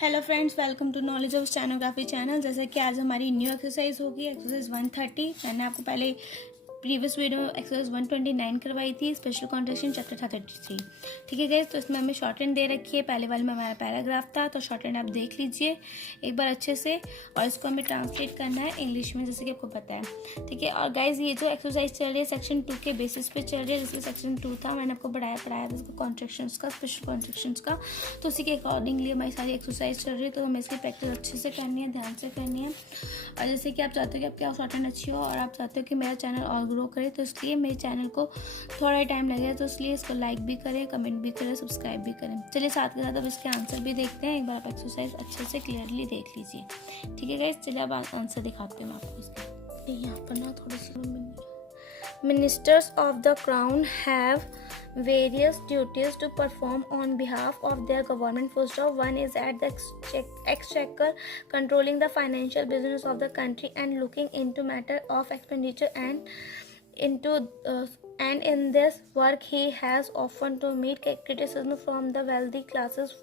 Hello friends, welcome to knowledge of stenography channel. जैसे कि आज हमारी न्यू एक्सरसाइज होगी, एक्सरसाइज 130। मैंने आपको पहले प्रीवियस वीडियो एक्सरसाइज 129 करवाई थी, स्पेशल कॉन्ट्रेक्शन चैप्टर था 33। ठीक है गाइस, तो इसमें हमें शॉर्ट हैंड दे रखी है। पहले वाले में हमारा पैराग्राफ था, तो शॉर्ट हैंड आप देख लीजिए एक बार अच्छे से, और इसको हमें ट्रांसलेट करना है इंग्लिश में, जैसे कि आपको पता है। ठीक है, और गाइज ये जो एक्सरसाइज चल रही है सेक्शन 2 के बेसिस पे चल रही है। जैसे सेक्शन 2 था, मैंने आपको पढ़ाया था इसका कॉन्ट्रेक्शंस का, स्पेशल कॉन्ट्रेक्शंस का, तो उसी के अकॉर्डिंगली हमारी सारी एक्सरसाइज चल रही है। तो हमें इसकी प्रैक्टिस अच्छे से करनी है, ध्यान से करनी है। और जैसे कि आप चाहते हो कि आपकी शॉर्ट हैंड अच्छी हो, और आप चाहते हो कि मेरा चैनल और ग्रो करे, तो इसलिए मेरे चैनल को थोड़ा टाइम लगेगा, तो इसलिए इसको लाइक भी करें, कमेंट भी करें, सब्सक्राइब भी करें। चलिए साथ के साथ अब इसके आंसर भी देखते हैं। एक बार आप एक्सरसाइज अच्छे से क्लियरली देख लीजिए। ठीक है गाइस, चलिए अब आंसर दिखाते हैं मैं आपको इसके। यहाँ पर ना थोड़ी सी Ministers of the Crown have various duties to perform on behalf of their government. First of one is at the exchequer, controlling the financial business of the country and looking into matter of expenditure and in this work he has often to meet criticism from the wealthy classes,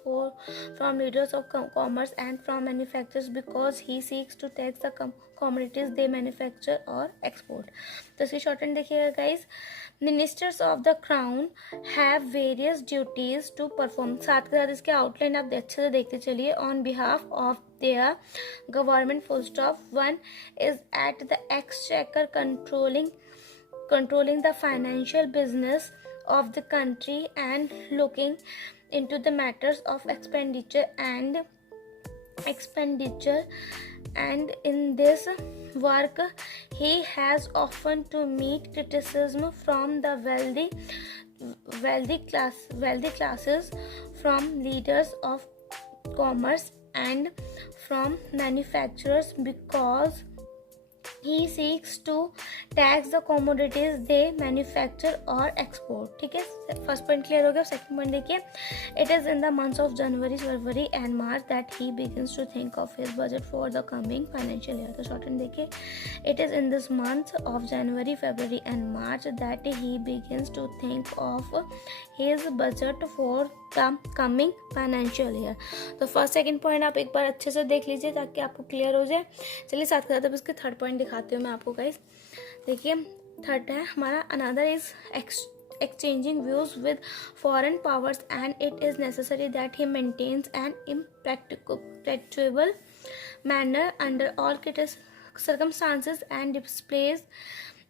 from leaders of commerce and from manufacturers, because he seeks to tax the commodities they manufacture or export. तो इसकी shorthand देखिएगा guys. Ministers of the crown have various duties to perform, साथ के साथ इसके आउटलाइन आप अच्छे से देखते चलिए। On behalf of their government, full stop. One is at the exchequer, controlling the financial business of the country and looking into the matters of expenditure and in this work he has often to meet criticism from the wealthy classes, from leaders of commerce and from manufacturers, because he seeks to tax the commodities they manufacture or export. ठीक है, first point clear हो गया। Second point देखिए, it is in the months of January, February and March that he begins to think of his budget for the coming financial year. तो short hand देखिए, it is in this month of January, February and March that he begins to think of his budget for the coming financial year. तो first second point आप एक बार अच्छे से देख लीजिए ताकि आपको क्लियर हो जाए। चलिए साथ के साथ अब इसके थर्ड पॉइंट दिखाती हूँ मैं आपको गाइस। देखिए थर्ड है हमारा, another is exchanging views with foreign powers, and it is necessary that he maintains an impracticable manner under all circumstances and displays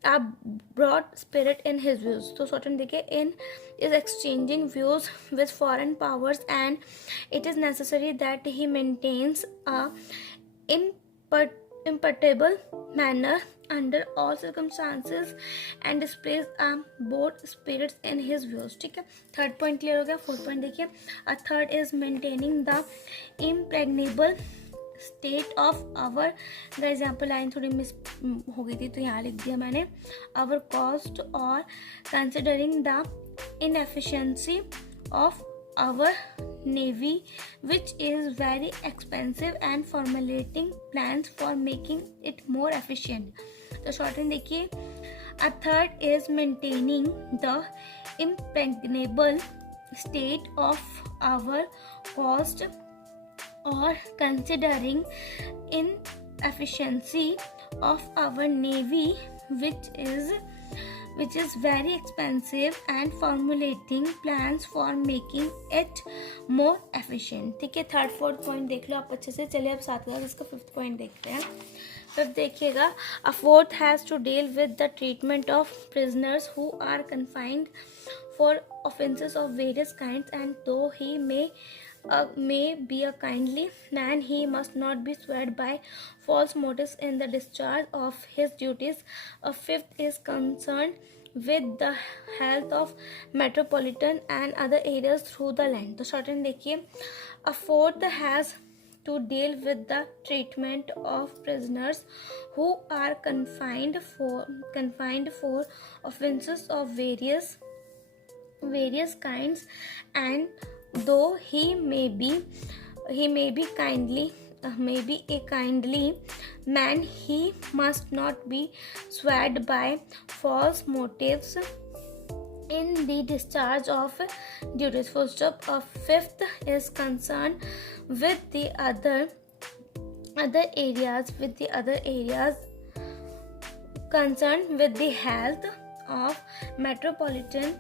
a broad spirit in his views. तो शॉर्टन देखिए, in is exchanging views with foreign powers and it is necessary that he maintains a imperturbable manner under all circumstances and displays a bold spirits in his views. ठीक है, third point clear हो गया। Fourth point देखिए, a third is maintaining the impregnable state of our, guys यहाँ पर लाइन थोड़ी मिस हो गई थी तो यहाँ लिख दिया मैंने, our cost, or considering the inefficiency of our navy, which is very expensive, and formulating plans for making it more efficient. तो शॉर्ट हैंड देखिए, a third is maintaining the impregnable state of our cost, or considering inefficiency of our navy, which is very expensive, and formulating plans for making it more efficient. ठीक है, third fourth point देख लो आप अच्छे से। चलिए अब साथ साथ इसका फिफ्थ पॉइंट देखते हैं। फिफ्थ देखिएगा, a fourth has to deal with the treatment of prisoners who are confined for offences of various kinds, and though he may be a kindly man, he must not be swayed by false motives in the discharge of his duties. A fifth is concerned with the health of metropolitan and other areas through the land. तो short hand देखिए, a fourth has to deal with the treatment of prisoners who are confined for offenses of various kinds, and though he may be a kindly man, he must not be swayed by false motives in the discharge of duties. Full stop. A fifth is concerned with the other areas concerned with the health of metropolitan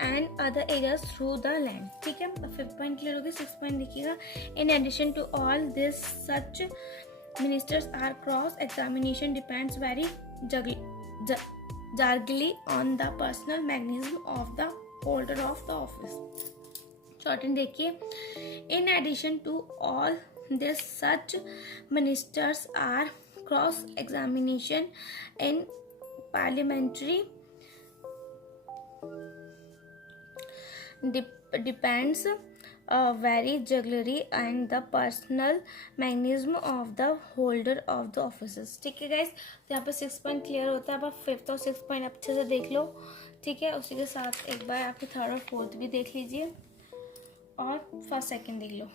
and other areas through the land. ठीक है, 5th point clear होगी. 6th point देखिएगा. In addition to all this, such ministers are cross examination depends very largely on the personal magnetism of the holder of the office. Shorten देखिए. In addition to all this, such ministers are cross examination in parliamentary depends very jugglery and the personal magnetism of the holder of the offices. ठीक है गाइस, तो यहाँ पर 6 point clear होता है. अब आप 5th और 6th पॉइंट अच्छे से देख लो. ठीक है, उसी के साथ एक बार आपके 3rd और 4th भी देख लीजिए और 1st 2nd देख लो.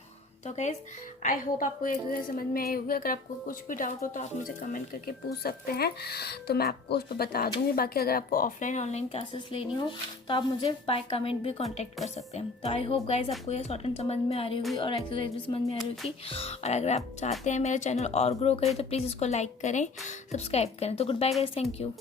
तो गाइज आई होप आपको ये समझ में आई होगी. अगर आपको कुछ भी डाउट हो तो आप मुझे कमेंट करके पूछ सकते हैं, तो मैं आपको उस पर बता दूंगी. बाकी अगर आपको ऑफलाइन ऑनलाइन क्लासेस लेनी हो तो आप मुझे बाय कमेंट भी कांटेक्ट कर सकते हैं. तो आई होप गाइज आपको ये शॉर्ट एंड समझ में आ रही होगी और एक्सरसाइज भी समझ में आ रही होगी. और अगर आप चाहते हैं मेरा चैनल और ग्रो करे तो प्लीज़ इसको लाइक करें, सब्सक्राइब करें. तो good bye guys, thank you.